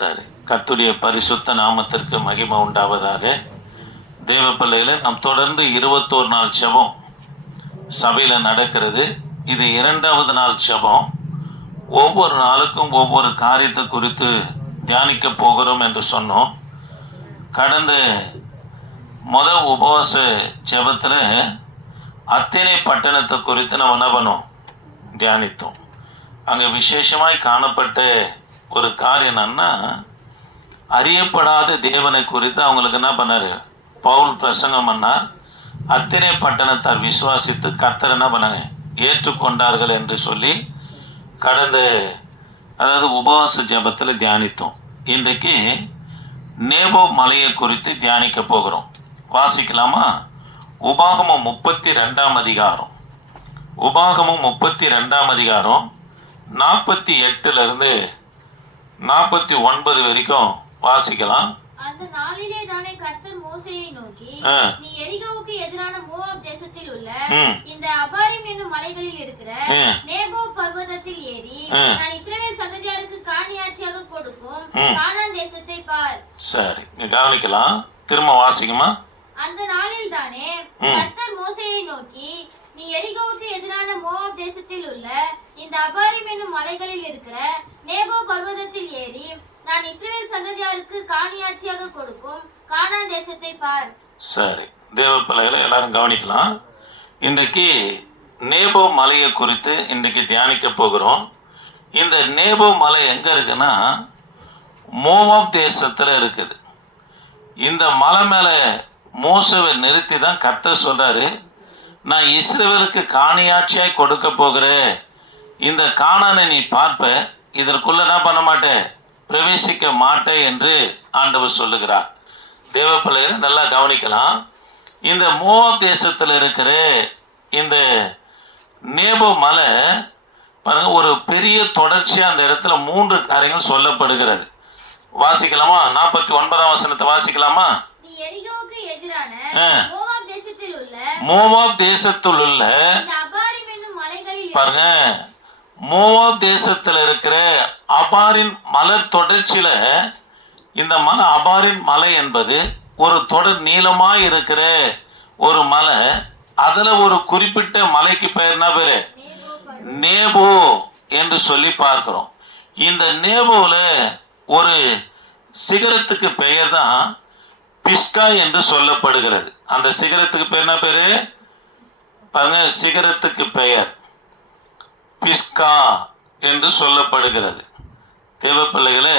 சரி கத்துடைய பரிசுத்த நாமத்திற்கு மகிமை உண்டாவதாக. தேவப்பள்ளையில் நம் தொடர்ந்து இருபத்தோரு நாள் செபம் சபையில் நடக்கிறது. இது இரண்டாவது நாள் செபம் ஒவ்வொரு நாளுக்கும் ஒவ்வொரு காரியத்தை குறித்து தியானிக்க போகிறோம் என்று சொன்னோம். கடந்த முத உபவாச செபத்தில் அத்தினை பட்டணத்தை குறித்து நம்ம என்ன பண்ணோம்? தியானித்தோம். அங்கே விசேஷமாய் காணப்பட்ட ஒரு காரியம் என்னன்னா அறியப்படாத தேவனை குறித்து அவங்களுக்கு என்ன பண்ணார்? பவுல் பிரசங்கம் பண்ணார். அத்திரை பட்டணத்தார் விசுவாசித்து கத்தர் என்ன பண்ணாங்க? ஏற்றுக்கொண்டார்கள் என்று சொல்லி கடந்த அதாவது உபவாச ஜெபத்தில் தியானித்தோம். இன்றைக்கு நேபோ மலையை குறித்து தியானிக்க போகிறோம். வாசிக்கலாமா? உபாகமம் முப்பத்தி ரெண்டாம் அதிகாரம். உபாகமம் முப்பத்தி ரெண்டாம் அதிகாரம் நாற்பத்தி எட்டுலேருந்து நாற்பத்தி ஒன்பது வரைக்கும் வாசிக்கலாம் அந்த நாளிலே தானே கர்த்தர் மோசேயை நோக்கி. நீ எரிகோவுக்கு எதிரான மோவாப் தேசத்தில் உள்ள. இந்த அபாரிம் என்னும் மலைகளில் இருக்கிற. நேபோ பர்வதத்தில் ஏறி. நான் இஸ்ரவேல் சந்ததியாருக்கு காணியாட்சியாக கொடுக்கும். கானான் தேசத்தை பார் சரி நீ கவனிக்கலாம் திரும்ப வாசிக்குமா அந்த நாளில் தானே. கர்த்தர் மோசேயை நோக்கி நீ எரிகோவுக்கு எதிரான மோவாப் தேசத்தில் உள்ள இந்த அபாரிம் என்னும் மலைகளில் இருக்கிற நேபோ பர்வதத்தில் ஏறி நான் இஸ்ரேல் சந்ததியாருக்கு காணியாட்சியாக கொடுக்கும் கானான் தேசத்தை பார். சரி தேவ பிள்ளைகளை எல்லாரும் கவனிக்கலாம். இன்றைக்கு நேபோ மலையை குறித்து இன்றைக்கு தியானிக்க போகிறோம். இந்த நேபோ மலை எங்க இருக்குன்னா மோவாப் தேசத்துல இருக்குது. இந்த மலை மேலே மோசவை நிறுத்தி தான் கத்த சொல்றாரு. நான் இஸ்ரவேலுக்கு காணியாட்சியாய் கொடுக்க போகிறேன். இந்த காணானை நீ பார்ப்ப இதற்குள்ள என்ன பண்ண மாட்டேன். பிரவேசிக்க மாட்டேன் என்று ஆண்டவர் சொல்லுகிறார். தேவ பிள்ளைகளை நல்லா கவனிக்கலாம். இந்த மோவாப் தேசத்தில் இருக்கிற இந்த நேபோ மலை பாருங்க ஒரு பெரிய தொடர்ச்சியா அந்த இடத்துல மூன்று காரியங்கள் சொல்லப்படுகிறது. வாசிக்கலாமா? நாற்பத்தி ஒன்பதாம் வசனத்தை வாசிக்கலாமா. மோவாப் தேசத்தில் உள்ள பாருங்க மோவாப் தேசத்தில் இருக்கிற அபாரின் மலர் தொடர்ச்சியில் இந்த மலை அபாரின் மலை என்பது ஒரு தொடர் நீளமாக இருக்கிற ஒரு மலை. அதில் ஒரு குறிப்பிட்ட மலைக்கு பெயர் என்ன பேரு? நேபோ என்று சொல்லி பார்க்கிறோம். இந்த நேபோவில் ஒரு சிகரத்துக்கு பெயர் தான் பிஸ்கா என்று சொல்லப்படுகிறது. அந்த சிகரத்துக்கு பேர் என்ன பேர்? பாருங்க சிகரத்துக்கு பெயர். பிஸ்கா என்று சொல்லப்படுகிறது. தேவப்பிள்ளைகளே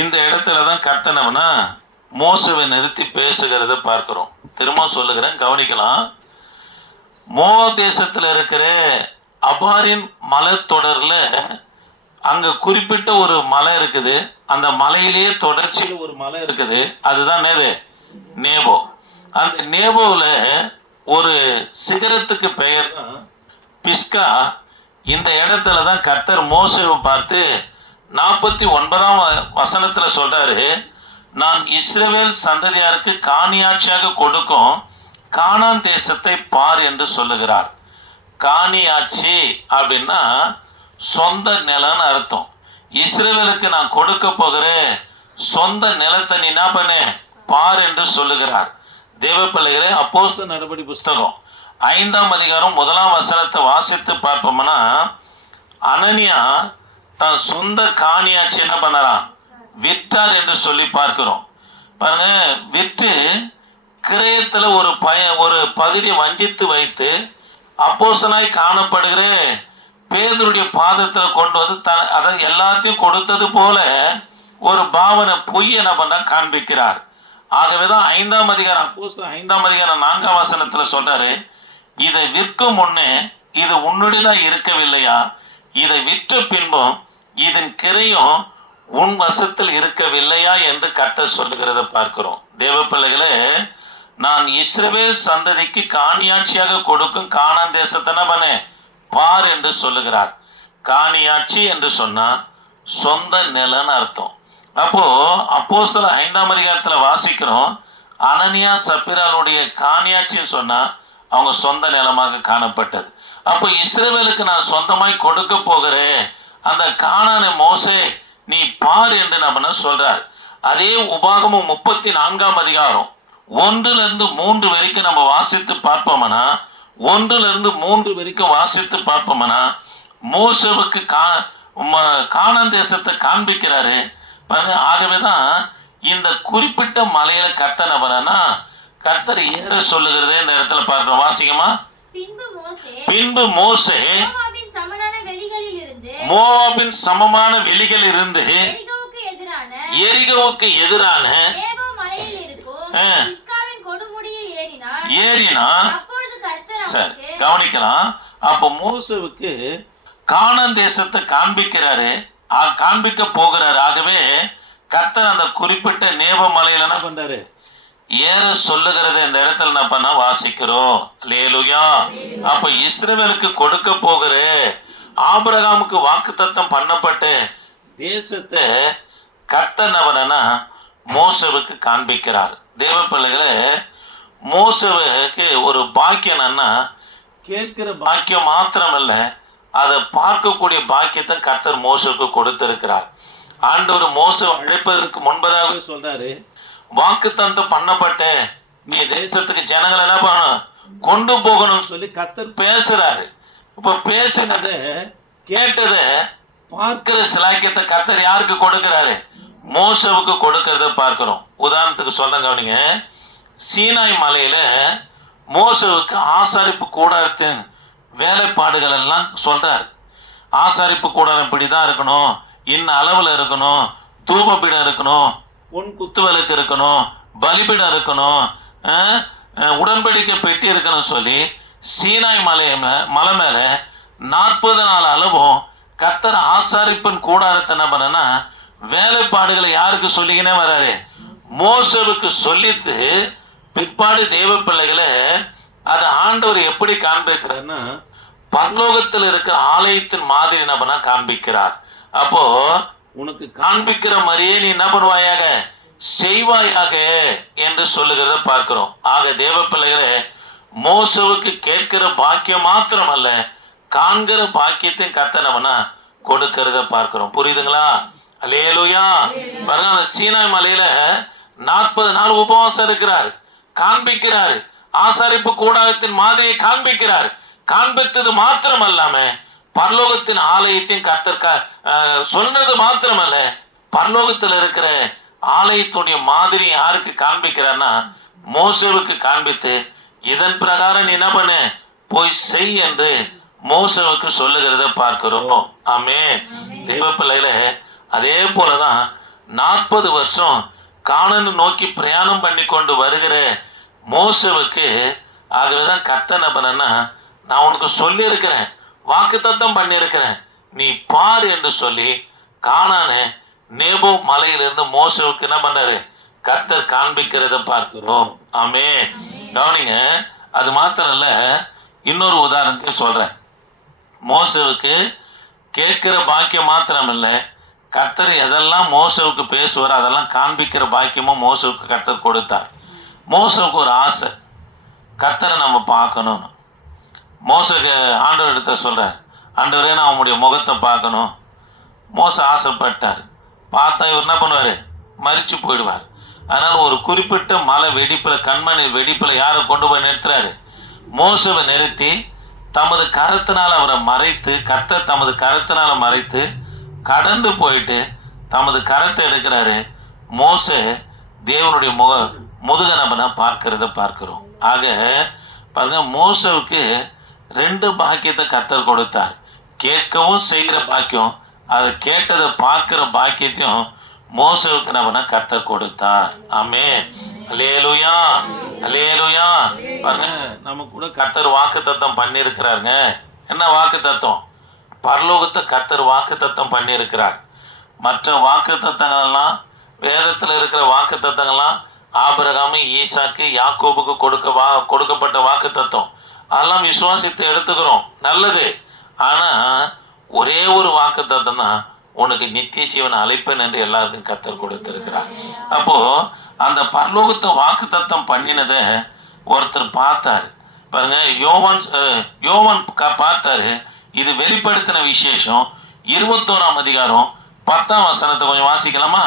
இந்த இடத்துல தான் கர்த்தனம்னா மோசவை நிறுத்தி பேசுகிறத பார்க்குறோம். திரும்ப சொல்லுகிறேன் கவனிக்கலாம். மோ தேசத்தில் இருக்கிற அபாரின் தொடரில் அங்கே குறிப்பிட்ட ஒரு மலை இருக்குது. அந்த மலையிலேயே தொடர்ச்சியில் ஒரு மலை இருக்குது. அதுதான் நேது நேபோ. அந்த நேபோவில் ஒரு சிகரத்துக்கு பெயர் தான் பிஸ்கா இந்த இடத்துல தான் கர்த்தர் மோசவை பார்த்து நாற்பத்தி ஒன்பதாம் வ- சொல்கிறாரு நான் இஸ்ரேவேல் சந்ததியாருக்கு காணியாட்சியாக கொடுக்கும் கானான் தேசத்தை பார் என்று சொல்லுகிறார். காணியாட்சி அப்படின்னா சொந்த நிலம்னு அர்த்தம். இஸ்ரேவேலுக்கு நான் கொடுக்க போகிறேன் சொந்த நிலத்தை நீ என்ன பண்ணு? பார் என்று சொல்லுகிறார். தேவ பிள்ளைகளே அப்போஸ்த நடபடி புஸ்தகம். ஐந்தாம் அதிகாரம் முதலாம் வசனத்தை வாசித்து பார்ப்போம்னா அனனியா தன் சொந்த காணியாச்சு என்ன பண்ணறான்? விற்றார் என்று சொல்லி பார்க்கிறோம். பாருங்க விற்று கிரயத்தில் ஒரு பய ஒரு பகுதியை வஞ்சித்து வைத்து அப்போசனாய் காணப்படுகிற பேதருடைய பாதத்தில் கொண்டு வந்து த அதை எல்லாத்தையும் கொடுத்தது போல ஒரு பாவனை பொய் என்ன பண்ண காண்பிக்கிறார். ஆகவே தான் ஐந்தாம் அதிகாரம் அப்போஸ்தலர் ஐந்தாம் அதிகாரம் நான்காம் வசனத்தில் சொன்னார் இதை விற்கும் முன்னே இது உன்னுடையதான் இருக்கவில்லையா? இதை விற்ற பின்பும் இதன் கிரையும் உன் வசத்தில் இருக்கவில்லையா என்று கர்த்தர் சொல்லுகிறத பார்க்கிறோம். தேவ பிள்ளைகளே நான் இஸ்ரவேல் சந்ததிக்கு காணியாட்சியாக கொடுக்கும் கானான் தேசத்தை பார் என்று சொல்லுகிறார். காணியாட்சி என்று சொன்னா சொந்த நிலன்னு அர்த்தம். அப்போ அப்போஸ்தல ஐந்தாம் அதிகாரத்துல வாசிக்கிறோம் அனனியா சப்பிராலுடைய காணியாட்சின்னு சொன்னா அவங்க சொந்த நிலமாக காணப்பட்டது. அப்போ இஸ்ரேவேலுக்கு நான் சொந்தமாய் கொடுக்க போகிறேன். அந்த காணான மோசே நீ பார் என்று நம்ம சொல்றார்? அதே உபாகமும் முப்பத்தி நான்காம் அதிகாரம். ஒன்றுல இருந்து மூன்று வரைக்கும் நம்ம வாசித்து பார்ப்போம்னா ஒன்றுல இருந்து மூன்று வரைக்கும் வாசித்து பார்ப்போம்னா மோசவுக்கு கா ம- தேசத்தை காண்பிக்கிறாரு. பாருங்க ஆகவேதான் இந்த குறிப்பிட்ட மலையில கத்த நபரனா கர்த்தர் ஏற சொல்லுகிறதே இந்த இடத்துல பார்க்கிறோம் வாசிக்கமா பின்பு மோசே மோவாபின் சமமான வெளிகள் இருந்து எரிகோவுக்கு எதிரான ஏறினா சரி கவனிக்கலாம். அப்ப மோசவுக்கு கானான் தேசத்தை காண்பிக்கிறாரு. ஆ- காண்பிக்க போகிறாரு. ஆகவே கர்த்தர் அந்த குறிப்பிட்ட நேப மலையில என்ன பண்றாரு? ஏற சொல்லுகிறது இந்த இடத்துல நம்ம பண்ண வாசிக்கிறோம். லேலுயா அப்ப இஸ்ரேவேலுக்கு கொடுக்க போகிற ஆபிரகாமுக்கு வாக்குத்தத்தம் பண்ணப்பட்ட தேசத்தை கர்த்தனவனா மோசவுக்கு காண்பிக்கிறார். தேவ பிள்ளைகளை மோசவுக்கு ஒரு பாக்கியம் என்ன கேட்கிற பாக்கியம் மாத்திரமல்ல அதை பார்க்கக்கூடிய பாக்கியத்தை கர்த்தர் மோசவுக்கு கொடுத்திருக்கிறார். ஆண்டவர் மோசவை அழைப்பதற்கு முன்பதாக சொல்றாரு வாக்குத்தத்தம் பண்ணப்பட்ட நீ தேசத்துக்கு ஜனங்களை என்ன பண்ணணும்? கொண்டு போகணும்னு சொல்லி கத்தர் பேசுறாரு. இப்ப பேசினத கேட்டத பார்க்கிற சிலாக்கியத்தை கத்தர் யாருக்கு கொடுக்கிறாரு? மோசவுக்கு கொடுக்கறத பார்க்கிறோம். உதாரணத்துக்கு சொல்றேங்க கவனிங்க. சீனாய் மலையில மோசவுக்கு ஆசாரிப்பு கூடாரத்தின் வேலைப்பாடுகள் எல்லாம் சொல்றாரு. ஆசாரிப்பு கூடாரம் இப்படிதான் இருக்கணும். இன்ன அளவுல இருக்கணும். தூபப்பீடம் இருக்கணும். பொன் குத்துவிளக்கு இருக்கணும் பலிபீடம் இருக்கணும் உடன்படிக்கை பெட்டி இருக்கணும் சொல்லி சீனாய் மலை மலை மேலே நாற்பது நாள் அளவும் கத்தர் ஆசாரிப்பின் கூடாரத்தை என்ன பண்ணனா வேலைப்பாடுகளை யாருக்கு சொல்லிக்கினே வராரு? மோசவுக்கு சொல்லித்து பிற்பாடு தெய்வ பிள்ளைகளை அதை ஆண்டவர் எப்படி காண்பிக்கிறார்னா பரலோகத்தில் இருக்கிற ஆலயத்தின் மாதிரி நபனா காண்பிக்கிறார். அப்போ உனக்கு காண்பிக்கிற மாதிரியே நீ என்ன பண்ணுவாயாக? செய்வாயாக என்று சொல்லுகிறத பார்க்கிறோம். ஆக தேவ பிள்ளைகளே மோசவுக்கு கேட்கிற பாக்கியம் மாத்திரமல்ல காண்கிற பாக்கியத்தையும் கத்தனவனா கொடுக்கறத பார்க்கிறோம். புரியுதுங்களா? அலேலுயா பாருங்க அந்த சீனாய் மலையில நாற்பது நாள் உபவாசம் இருக்கிறார். காண்பிக்கிறார். ஆசாரிப்பு கூடாரத்தின் மாதிரியை காண்பிக்கிறார். காண்பித்தது மாத்திரம் அல்லாம பரலோகத்தின் ஆலயத்தையும் கத்தர் க- அஹ், சொன்னது மாத்திரமல்ல பரலோகத்தில் இருக்கிற ஆலயத்துடைய மாதிரி யாருக்கு காண்பிக்கிறார்னா மோசவுக்கு காண்பித்து இதன் பிரகாரம் நீ என்ன பண்ணு? போய் செய் என்று மோசவுக்கு சொல்லுகிறத பார்க்கிறோம். ஆமே தெய்வ பிள்ளையில அதே போலதான் நாற்பது வருஷம் காணனு நோக்கி பிரயாணம் பண்ணி கொண்டு வருகிற மோசவுக்கு ஆகவேதான் கத்த என்ன பண்ணனா நான் உனக்கு சொல்லியிருக்கிறேன். வாக்குத்தத்தம் பண்ணியிருக்கிறேன். நீ பார் என்று சொல்லி காணானு நேபோ மலையிலிருந்து மோசவுக்கு என்ன பண்றாரு கத்தர் காண்பிக்கிறத பார்க்கிறோம். ஆமே கவனிங்க அது மாத்திரம் இல்ல இன்னொரு உதாரணத்தையும் சொல்றேன். மோசவுக்கு கேட்கிற பாக்கியம் மாத்திரம் இல்லை கர்த்தர் எதெல்லாம் மோசவுக்கு பேசுவார் அதெல்லாம் காண்பிக்கிற பாக்கியமும் மோசவுக்கு கர்த்தர் கொடுத்தார். மோசவுக்கு ஒரு ஆசை. கர்த்தரை நம்ம பார்க்கணும்னு. மோசக்கு ஆண்டவர் எடுத்த சொல்கிறார் ஆண்டவரே நான் உங்களுடைய முகத்தை பார்க்கணும். மோச ஆசைப்பட்டார். பார்த்தா இவர் என்ன பண்ணுவார்? மறித்து போயிடுவார். அதனால் ஒரு குறிப்பிட்ட மலை வெடிப்பில் கண்மணி வெடிப்பில் யாரை கொண்டு போய் நிறுத்துறாரு? மோசவை நிறுத்தி தமது கரத்தினால் அவரை மறைத்து கத்த தமது கரத்தினால் மறைத்து கடந்து போயிட்டு தமது கரத்தை எடுக்கிறாரு. மோச தேவனுடைய முக முதுக நபனை பார்க்கிறத பார்க்கிறோம். ஆக பாருங்க மோசவுக்கு ரெண்டு பாக்கியத்தை கத்தர் கொடுத்தார். கேட்கவும் செய்கிற பாக்கியம் அதை கேட்டதை பார்க்குற பாக்கியத்தையும் மோசவுக்கு நம்ம கொடுத்தார். ஆமே அலேலுயா அலேலுயா பாருங்க நம்ம கூட கத்தர் வாக்கு தத்தம் பண்ணியிருக்கிறாருங்க. என்ன வாக்கு தத்தம் பரலோகத்தை கத்தர் வாக்கு தத்தம் பண்ணியிருக்கிறார். மற்ற வாக்கு தத்தங்கள்லாம் வேதத்தில் இருக்கிற வாக்கு தத்தங்கள்லாம் ஆபிரகாமு ஈசாக்கு யாக்கோபுக்கு கொடுக்க வா கொடுக்கப்பட்ட வாக்கு தத்துவம் அதெல்லாம் விசுவாசித்து எடுத்துக்கிறோம். நல்லது. ஆனா ஒரே ஒரு வாக்கு தத்தம் தான் உனக்கு நித்திய ஜீவன் அழைப்பேன் என்று எல்லாருக்கும் கத்தர் கொடுத்திருக்கிறார். அப்போ அந்த பரலோகத்தை வாக்கு தத்தம் பண்ணினதை ஒருத்தர் பார்த்தாரு. பாருங்க யோவான் யோவான் பார்த்தாரு. இது வெளிப்படுத்தின விசேஷம். இருபத்தோராம் அதிகாரம் பத்தாம் வசனத்தை கொஞ்சம் வாசிக்கலாமா?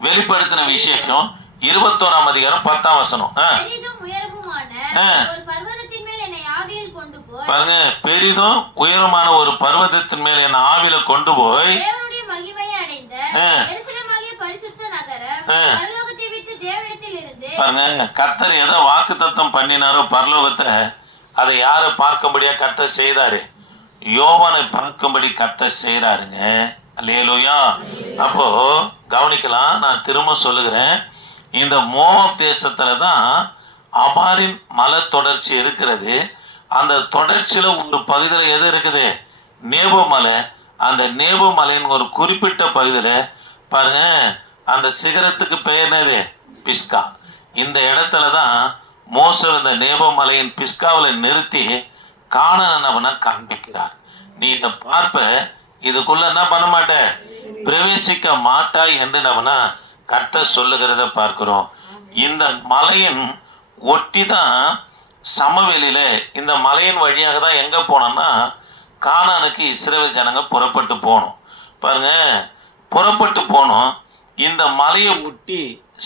வெளிப்படுத்தின விசேஷம் இருபத்தோராம் அதிகாரம் பத்தாம் வசனம். ஆ, பெரிதும் உயரமுமான ஆ. ஒரு பர்வதத்தின் மேல் என்னை ஆவியில் கொண்டு போய் பாருங்க பெரிதும் உயரமான ஒரு பர்வதத்தின் மேல் என் ஆவில கொண்டு போய் பாருங்க கர்த்தர் எதை வாக்கு தத்தம் பண்ணினாரோ பரலோகத்தை அதை யாரு பார்க்கும்படியா கர்த்தர் செய்தாரு? யோவானை பார்க்கும்படி கர்த்தர் செய்றாருங்க. அல்லேலூயா. அப்போ கவனிக்கலாம் நான் திரும்ப சொல்லுகிறேன். இந்த மோவாப் தேசத்துல தான் அபாரின் மலை தொடர்ச்சி இருக்கிறது. அந்த தொடர்ச்சியில் ஒரு பகுதியில் எது இருக்குது? நேபமலை அந்த நேபமலையின் ஒரு குறிப்பிட்ட பகுதியில் பாருங்க அந்த சிகரத்துக்கு பெயர் என்னது? பிஸ்கா. இந்த இடத்துல தான் மோசர் இந்த நேபமலையின் பிஸ்காவில் நிறுத்தி காணனவனை காண்பிக்கிறார். நீ இதை பார்ப்ப இதுக்குள்ள என்ன பண்ண மாட்ட? பிரவேசிக்க மாட்டாய் என்று நம்மனா கர்த்தர் சொல்லுகிறத பார்க்கிறோம். இந்த மலையின் ஒட்டி தான் சமவெளியில் இந்த மலையின் வழியாக தான் எங்கே போனோம்னா கானானுக்கு இஸ்ரேல் ஜனங்க புறப்பட்டு போகணும் பாருங்க புறப்பட்டு போனோம். இந்த மலையை ஒட்டி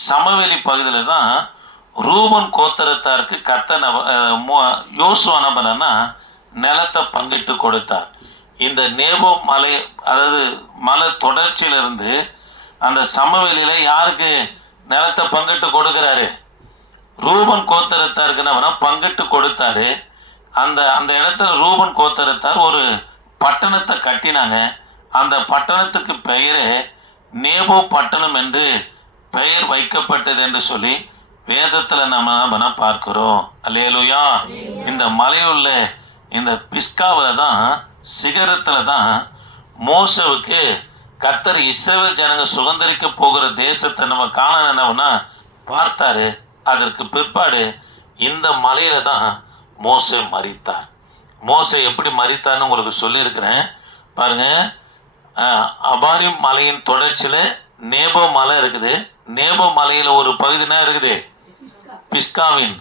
சமவெளி பகுதியில் தான் ரூபன் கோத்தரத்தாருக்கு கத்த யோசுவா என்ன நிலத்தை பங்கிட்டு கொடுத்தார். இந்த நேபோ மலை அதாவது மலை தொடர்ச்சியிலிருந்து அந்த சமவெளியில் யாருக்கு நிலத்தை பங்கிட்டு கொடுக்குறாரு? ரூபன் கோத்தரத்தாருக்கு என்ன பங்கிட்டு கொடுத்தாரு. அந்த அந்த இடத்துல ரூபன் கோத்தரத்தார் ஒரு பட்டணத்தை கட்டினாங்க. அந்த பட்டணத்துக்கு பெயரே நேபோ பட்டணம் என்று பெயர் வைக்கப்பட்டது என்று சொல்லி வேதத்துல நம்ம நம்ம பார்க்கிறோம். அல்லேலூயா. இந்த மலையுள்ள இந்த பிஸ்காவில் தான் சிகரத்தில் தான் மோசவுக்கு கத்தர் இஸ்ரேல் ஜனங்க சுதந்திரிக்க போகிற தேசத்தை நம்ம காண என்னவுன்னா பார்த்தாரு. அதற்கு பிற்பாடு இந்த மலையில தான் மோசை மறித்தார் மோசை எப்படி மரித்தார்னு உங்களுக்கு சொல்லியிருக்கிறேன். பாருங்க அபாரி மலையின் தொடர்ச்சியில் நேபோ மலை இருக்குது. நேபோ மலையில் ஒரு பகுதினா இருக்குது? பிஸ்காவின்.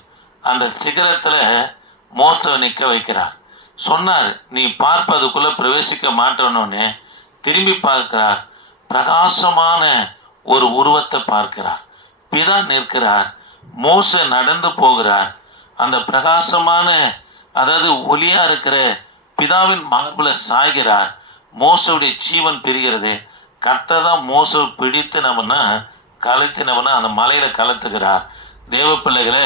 அந்த சிகரத்தில் மோசை நிற்க வைக்கிறார். சொன்னார் நீ பார்ப்பதுக்குள்ளே பிரவேசிக்க மாட்டேனோன்னு திரும்பி பார்க்கிறார். பிரகாசமான ஒரு உருவத்தை பார்க்கிறார். பிதா நிற்கிறார். மோச நடந்து போகிறார். அந்த பிரகாசமான அதாவது ஒளியாக இருக்கிற பிதாவின் மார்பில் சாய்கிறார். மோசவுடைய ஜீவன் பிரிகிறது. கர்த்தர் தான் மோசவை பிடித்து கலைத்தினவனா அந்த மலையில கலத்துகிறார். தேவ பிள்ளைகளை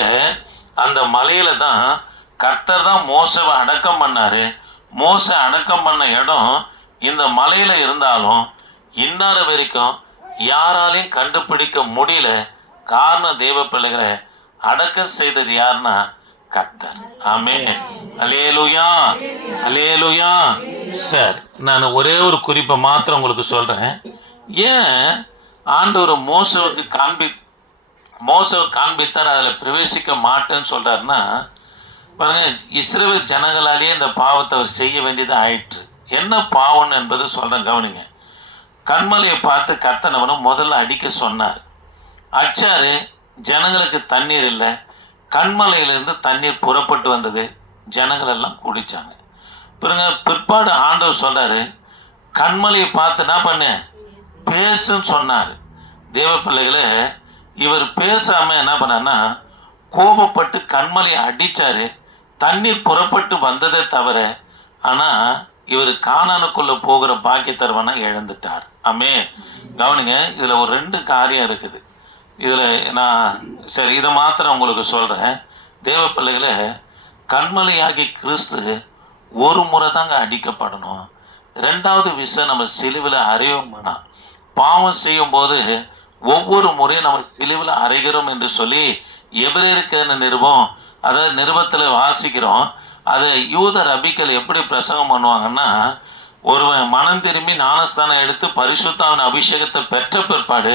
அந்த மலையில தான் கர்த்தர் தான் மோசவை அடக்கம் பண்ணாரு. மோச அடக்கம் பண்ண இடம் இந்த மலையில இருந்தாலும் இன்னார வரைக்கும் யாராலையும் கண்டுபிடிக்க முடியல. காரணம் தேவ பிள்ளைகளை அடக்கம் செய்தது யாருன்னா கர்த்தர். ஆமே அலேலுயா அலேலுயா சரி நான் ஒரே ஒரு குறிப்பை மாத்திரம் உங்களுக்கு சொல்றேன். ஏன் ஆண்டவர் மோசவுக்கு காண்பி மோசவ காண்பித்தார் அதில் பிரவேசிக்க மாட்டேன்னு சொல்றாருன்னா பாருங்க இஸ்ரவேல் ஜனங்களாலேயே இந்த பாவத்தை அவர் செய்ய வேண்டியது ஆயிற்று. என்ன பாவம் என்பது சொல்றேன் கவனிங்க. கண்மலையை பார்த்து கத்தனவனும் முதல்ல அடிக்க சொன்னார். அச்சாரு ஜனங்களுக்கு தண்ணீர் இல்லை. கண்மலையிலிருந்து தண்ணீர் புறப்பட்டு வந்தது. ஜனங்கள் எல்லாம் குடித்தாங்க பிறகு பிற்பாடு ஆண்டவர் சொன்னார் கண்மலையை பார்த்து என்ன பண்ணு? பேசுன்னு சொன்னார். தேவ பிள்ளைகளே இவர் பேசாமல் என்ன பண்ணார்னா கோபப்பட்டு கண்மலையை அடித்தார் தண்ணீர் புறப்பட்டு வந்ததே தவிர ஆனால் இவர் காணானுக்குள்ளே போகிற பாக்கியத்தருவனா இழந்துட்டார். ஆமே கவனிங்க இதில் ஒரு ரெண்டு காரியம் இருக்குது. இதில் நான் சரி இதை மாத்திரம் உங்களுக்கு சொல்கிறேன் தேவ பிள்ளைகளை கண்மலையாகி கிறிஸ்து ஒரு முறை தாங்க அடிக்கப்படணும். ரெண்டாவது விஷயம் நம்ம சிலுவில் அறையோம்னா பாவம் செய்யும்போது ஒவ்வொரு முறையும் நம்ம சிலுவில் அறைகிறோம் என்று சொல்லி எபிரேருக்கான நிருபம் அதாவது நிருபத்தில் வாசிக்கிறோம். அதை யூத ரபிக்கள் எப்படி பிரசங்கம் பண்ணுவாங்கன்னா ஒருவன் மனம் திரும்பி ஞானஸ்தானம் எடுத்து பரிசுத்தாவின் அபிஷேகத்தை பெற்ற பிற்பாடு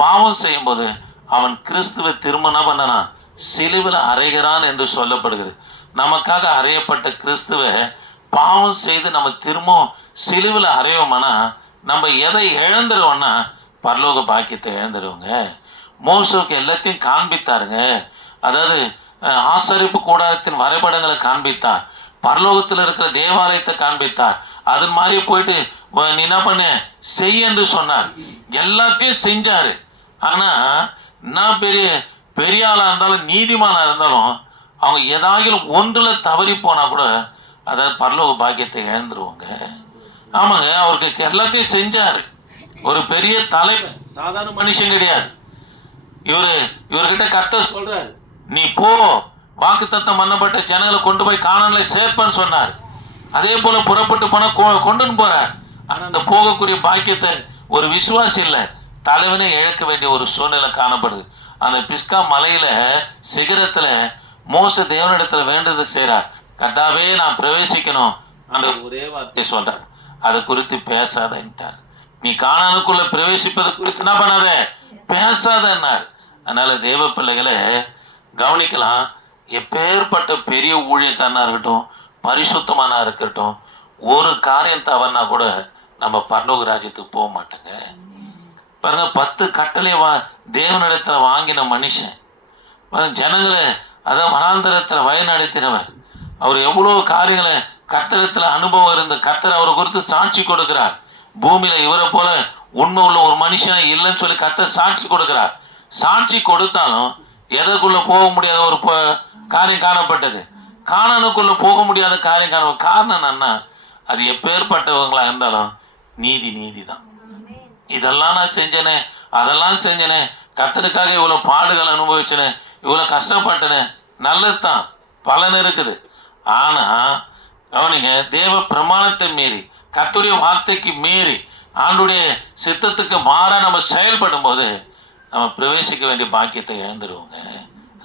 பாவம் செய்யும்போது அவன் கிறிஸ்துவை திருமணம் பண்ணனா சிலுவில் அறைகிறான் என்று சொல்லப்படுகிறது. நமக்காக அறையப்பட்ட கிறிஸ்துவ பாவம் செய்து நம்ம திரும்பவும் சிலுவில் அறையோம்னா நம்ம எதை இழந்துருவோம்னா பரலோக பாக்கியத்தை இழந்துருவோங்க. மோசோக்கு எல்லாத்தையும் காண்பித்தாருங்க. அதாவது ஆசரிப்பு கூடாரத்தின் வரைபடங்களை காண்பித்தார். பரலோகத்தில் இருக்கிற தேவாலயத்தை காண்பித்தார். அது மாதிரி போயிட்டு நீ என்ன பண்ண? செய் என்று சொன்னார். எல்லாத்தையும் செஞ்சாரு. ஆனா நான் பெரிய பெரிய ஆளா இருந்தாலும் நீதிமானா இருந்தாலும் அவங்க ஏதாகிலும் ஒன்றுல தவறி போனா கூட அதாவது பரலோக பாக்கியத்தை இழந்துருவாங்க. ஆமாங்க அவருக்கு எல்லாத்தையும் செஞ்சாரு. ஒரு பெரிய தலைவர் சாதாரண மனுஷன் கிடையாது. இவரு இவர்கிட்ட கத்த சொல்றாரு. நீ போ வாக்குத்தத்தம் பண்ணப்பட்ட ஜனங்களை கொண்டு போய் காணாமல சேர்ப்பேன்னு சொன்னார். அதே போல புறப்பட்டு போனா கொண்டுன்னு போறார். ஆனா அந்த போகக்கூடிய பாக்கியத்தை ஒரு விசுவாசி இல்ல. தலைவனை இழக்க வேண்டிய ஒரு சூழ்நிலை காணப்படுது. அந்த பிஸ்கா மலையில சிகரத்துல மோச தேவனிடத்துல வேண்டது செய்றார். கத்தாவே நான் பிரவேசிக்கணும். அந்த ஒரே வார்த்தை சொல்றார். அதை குறித்து பேசாதன்ட்டார். நீ காணானுக்குள்ள பிரவேசிப்பது குறித்து என்ன பண்ணாத? பேசாதன்னார். அதனால தேவ பிள்ளைகளை கவனிக்கலாம். எப்பேற்பட்ட பெரிய ஊழியக்காரனா இருக்கட்டும் பரிசுத்தமானா இருக்கட்டும் ஒரு காரியம் தவறுனா கூட நம்ம பரலோக ராஜ்யத்துக்கு போக மாட்டேங்க. பாருங்க பத்து கட்டளை வா தேவனிடத்தில் வாங்கின மனுஷன். பாருங்க ஜனங்களை அதான் மனாந்திரத்தில் வய நடத்தினவர். அவர் எவ்வளோ காரியங்களை கத்தரத்துல அனுபவம் இருந்த கத்தர் அவரை குறித்து சாட்சி கொடுக்கிறார். பூமியில் இவரை போல உண்மை உள்ள ஒரு மனுஷன் இல்லைன்னு சொல்லி கத்தர் சாட்சி கொடுக்கிறார். சாட்சி கொடுத்தாலும் எதற்குள்ள போக முடியாத ஒரு ப- காரியம் காணப்பட்டது. காணனுக்குள்ள போக முடியாத காரியம் காண காரணம் என்னன்னா அது எப்பேற்பட்டவங்களா இருந்தாலும் நீதி நீதி தான் இதெல்லாம் நான் செஞ்சேனே அதெல்லாம் செஞ்சேனே கத்தனுக்காக இவ்வளவு பாடுகள் அனுபவிச்சேனே இவ்வளவு கஷ்டப்பட்டனே. நல்லதுதான் பலன் இருக்குது. ஆனா கவனிங்க தேவ பிரமாணத்தை மீறி கத்துடைய வார்த்தைக்கு மீறி ஆண்டுடைய சித்தத்துக்கு மாறா நம்ம செயல்படும் போது நம்ம பிரவேசிக்க வேண்டிய பாக்கியத்தை இழந்துருவோங்க.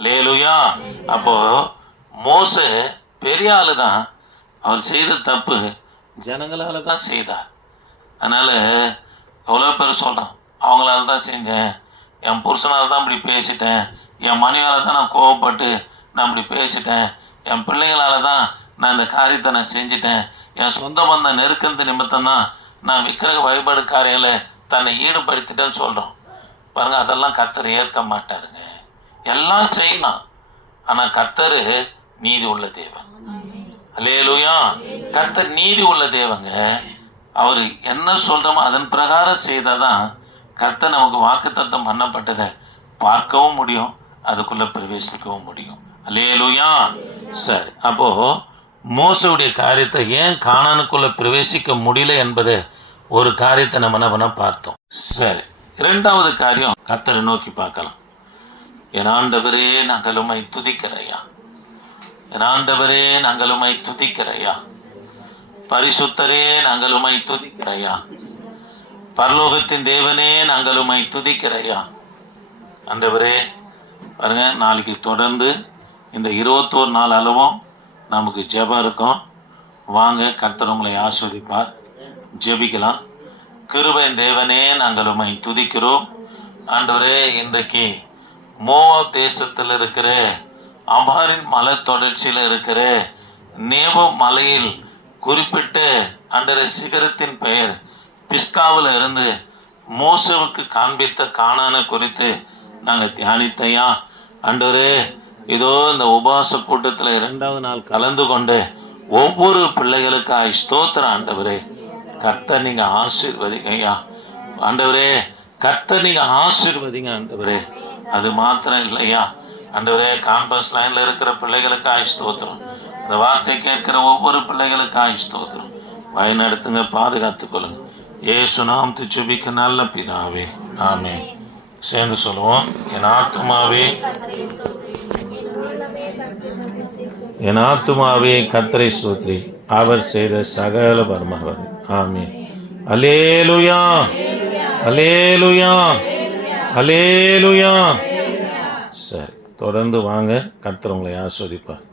லேலுயா அப்போ மோச பெரிய ஆளு தான் அவர் செய்த தப்பு ஜனங்களால தான் செய்தார். அதனால எவ்வளோ பேர் சொல்கிறான் அவங்களால தான் செஞ்சேன். என் புருஷனால தான் இப்படி பேசிட்டேன். என் மனைவியால தான் நான் கோவப்பட்டு நான் இப்படி பேசிட்டேன். என் பிள்ளைங்களால தான் நான் இந்த காரியத்தை நான் செஞ்சிட்டேன். என் சொந்த பந்த நெருக்கத்து நிமித்தம் தான் நான் விக்கிரக வழிபாடு காரியில தன்னை ஈடுபடுத்திட்டேன்னு சொல்கிறோம் பாருங்க அதெல்லாம் கத்தர் ஏற்க மாட்டாருங்க. எல்லாம் செய்யலாம். ஆனால் கத்தர் நீதி உள்ள தேவன். அல்லேலூயா. கர்த்தர் நீதி உள்ள தேவங்க. அவர் என்ன சொல்கிறோமோ அதன் பிரகாரம் செய்தால் தான் கர்த்தர் நமக்கு வாக்குத்தத்தம் பண்ணப்பட்டதை பார்க்கவும் முடியும் அதுக்குள்ளே பிரவேசிக்கவும் முடியும். அல்லேலூயா. சரி அப்போது மோசவுடைய காரியத்தை ஏன் காணானுக்குள்ள பிரவேசிக்க முடியல என்பது ஒரு காரியத்தை நம்ம என்ன பார்த்தோம். சரி இரண்டாவது காரியம் கர்த்தரை நோக்கி பார்க்கலாம். என் ஆண்டவரே நாங்கள் உம்மை துதிக்கிறையா என் ஆண்டவரே நாங்கள் துதிக்கிறையா பரிசுத்தரே நாங்கள் உமை துதிக்கிறையா பரலோகத்தின் தேவனே நாங்கள் உமை துதிக்கிறையா அன்றவரே பாருங்க நாளைக்கு தொடர்ந்து இந்த இருபத்தோரு நாள் அளவும் நமக்கு ஜெபம் இருக்கும். வாங்க கர்த்தர் உங்களை ஆஸ்வதிப்பார் ஜெபிக்கலாம். கிருபன் தேவனே நாங்கள் உமை துதிக்கிறோம். ஆண்டவரே இன்றைக்கு மோவா தேசத்தில் இருக்கிற அபாரின் மலை தொடர்ச்சியில் இருக்கிற நேபோ மலையில் குறிப்பிட்டு அன்றைய சிகரத்தின் பெயர் பிஸ்காவில் இருந்து மோசவுக்கு காண்பித்த காணான குறித்து நாங்கள் தியானித்தையா? ஆண்டவரே இதோ இந்த உபவாச கூட்டத்தில் இரண்டாவது நாள் கலந்து கொண்டு ஒவ்வொரு பிள்ளைகளுக்காய் ஸ்தோத்திரம். ஆண்டவரே கர்த்தர் நீங்கள் ஆசீர்வதிங்க ஐயா ஆண்டவரே கர்த்தர் நீங்கள் ஆசீர்வதிங்க ஆண்டவரே. அது மாத்திரம் இல்லையா? ஆண்டவரே கான்பஸ் லைனில் இருக்கிற பிள்ளைகளுக்காய் ஸ்தோத்திரம். இந்த வார்த்தை கேட்கிற ஒவ்வொரு பிள்ளைகளுக்காய் ஸ்தோத்திரம். வழிநடத்துங்க பாதுகாத்துக் கொள்ளுங்க. ஏசு நாம் திச்சுபிக்க நல்ல பிதாவே. ஆமே சேர்ந்து சொல்லுவோம். என் ஆத்துமாவே என் ஆத்துமாவே கத்தரை சோத்ரி அவர் செய்த சகல பரமவர் ஆமே அலேலுயா அலேலுயா அலேலுயா சரி தொடர்ந்து வாங்க. கர்த்தர் உங்களை ஆஸ்வதிப்பார்.